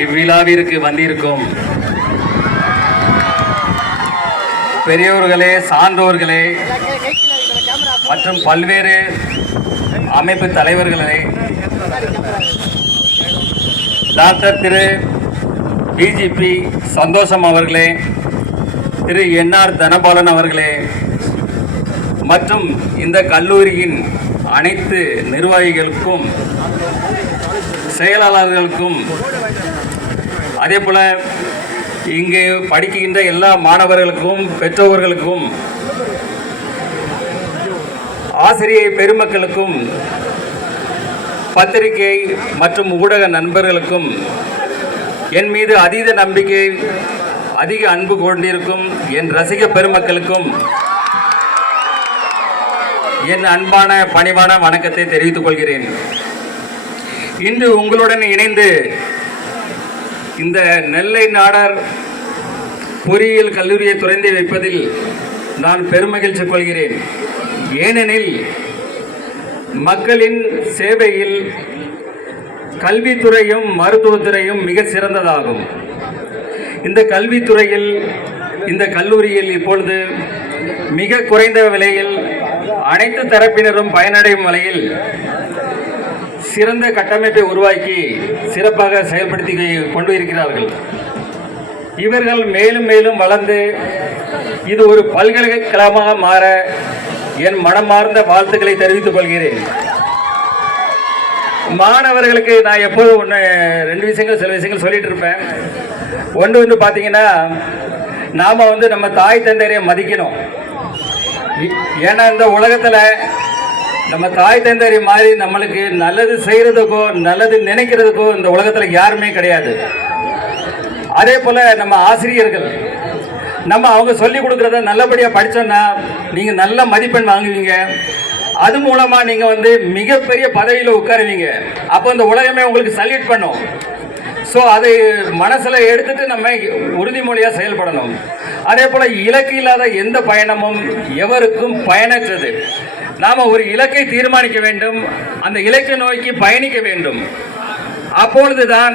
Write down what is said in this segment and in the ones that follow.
இவ்விழாவிற்கு வந்திருக்கும் பெரியோர்களே, சான்றோர்களே மற்றும் பல்வேறு அமைப்பு தலைவர்களே, டாக்டர் திரு டிஜிபி சந்தோஷம் அவர்களே, திரு என்ஆர் தனபாலன் அவர்களே மற்றும் இந்த கல்லூரியின் அனைத்து நிர்வாகிகளுக்கும், செயலாளர்களுக்கும், அதே போல இங்கு படிக்கின்ற எல்லா மாணவர்களுக்கும், பெற்றோர்களுக்கும், ஆசிரியர் பெருமக்களுக்கும், பத்திரிகை மற்றும் ஊடக நண்பர்களுக்கும், என் மீது அதீத நம்பிக்கை, அதிக அன்பு கொண்டிருக்கும் என் ரசிக பெருமக்களுக்கும் என் அன்பான பணிவான வணக்கத்தை தெரிவித்துக் கொள்கிறேன். இன்று உங்களுடன் இணைந்து இந்த நெல்லை நாடார் பொறியியல் கல்லூரியை திறந்து வைப்பதில் நான் பெருமகிழ்ச்சி கொள்கிறேன். ஏனெனில் மக்களின் சேவையில் கல்வித்துறையும் மருத்துவத்துறையும் மிக சிறந்ததாகும். இந்த கல்வித்துறையில் இந்த கல்லூரியில் இப்பொழுது மிக குறைந்த விலையில் அனைத்து தரப்பினரும் பயனடையும் வகையில் சிறந்த கட்டமைப்பை உருவாக்கி சிறப்பாக செயல்படுத்தி கொண்டு இருக்கிறார்கள். இவர்கள் மேலும் மேலும் வளர்ந்து இது ஒரு பல்கலைக்கழகமாக மாற என் மனமார்ந்த வாழ்த்துக்களை தெரிவித்துக் கொள்கிறேன். மாணவர்களுக்கு நான் எப்போதும் சில விஷயங்கள் சொல்லிட்டு இருப்பேன். ஒன்று பார்த்தீங்கன்னா, நாம் நம்ம தாய் தந்தையை மதிக்கணும். ஏன்னா இந்த உலகத்தில் நம்ம தாய் தந்தை மாதிரி நம்மளுக்கு நல்லது செய்கிறதுக்கோ நல்லது நினைக்கிறதுக்கோ இந்த உலகத்தில் யாருமே கிடையாது. அதே போல் நம்ம ஆசிரியர்கள், நம்ம அவங்க சொல்லிக் கொடுக்குறத நல்லபடியாக படித்தோன்னா நீங்கள் நல்ல மதிப்பெண் வாங்குவீங்க. அது மூலமாக நீங்கள் மிகப்பெரிய பதவியில் உட்காருவீங்க. அப்போ இந்த உலகமே உங்களுக்கு சல்யூட் பண்ணும். ஸோ அதை மனசில் எடுத்துட்டு நம்ம உறுதிமொழியாக செயல்படணும். அதே போல் இலக்கு இல்லாத எந்த பயணமும் எவருக்கும் பயனற்றது. நாம் ஒரு இலக்கை தீர்மானிக்க வேண்டும், அந்த இலக்கை நோக்கி பயணிக்க வேண்டும். அப்பொழுதுதான்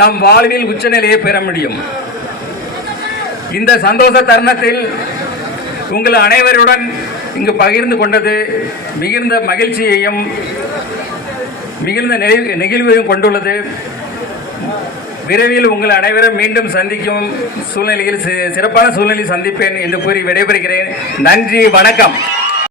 நம் வாழ்வில் உச்சநிலையை பெற முடியும். இந்த சந்தோஷ தருணத்தில் உங்கள் அனைவருடன் இங்கு பகிர்ந்து கொண்டது மிகுந்த மகிழ்ச்சியையும் மிகுந்த நெகிழ்வையும் கொண்டுள்ளது. விரைவில் உங்கள் அனைவரும் மீண்டும் சந்திக்கும் சூழ்நிலையில் சிறப்பான சூழ்நிலையில் சந்திப்பேன் என்று கூறி விடைபெறுகிறேன். நன்றி, வணக்கம்.